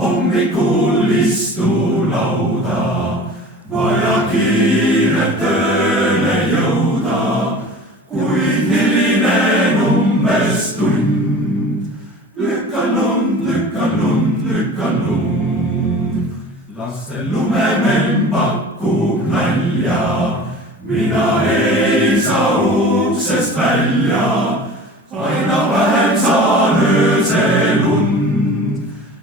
Hommikul istu lauda, vaja kiirelt tööle jõuda, kuid hiline umbes tund. Lükkan lund, lükkan lund, lükkan lund. Laste lumememm pakub nalja, mina ei saa uksest välja, aina vähem saan öösel und.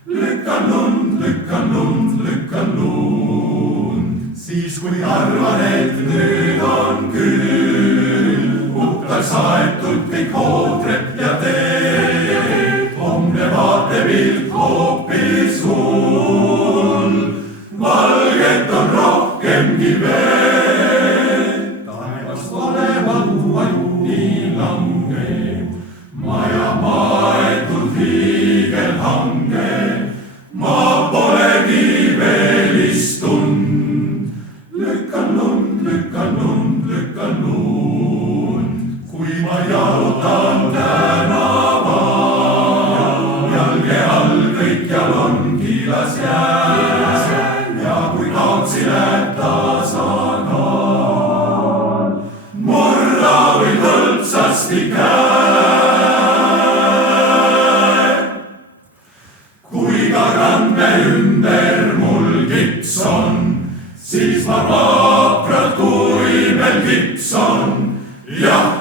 Lükkan lund, lükkan lund, lükkan lund. Siis kui arvan, et nüüd on küll, hukkaks aetud kõik hootrepp ja tee. Homne vaatepilt hoopis hull, valget on rohkemgi veel. Taevast olevat vatti langeb, maja maetud hiigelhange. Ma polegi veel istunud. Lükkan lund, lükkan lund, lükkan lund. Kui ma jalutan tänaval, jalge all kõikjal on kiilas jääs. Ja kui kaotsi läheb tasakaal, murra või hõlpsasti käe. Kui ka randme ümber mul kips on, siis ma vapralt kui veel kips on. Jah,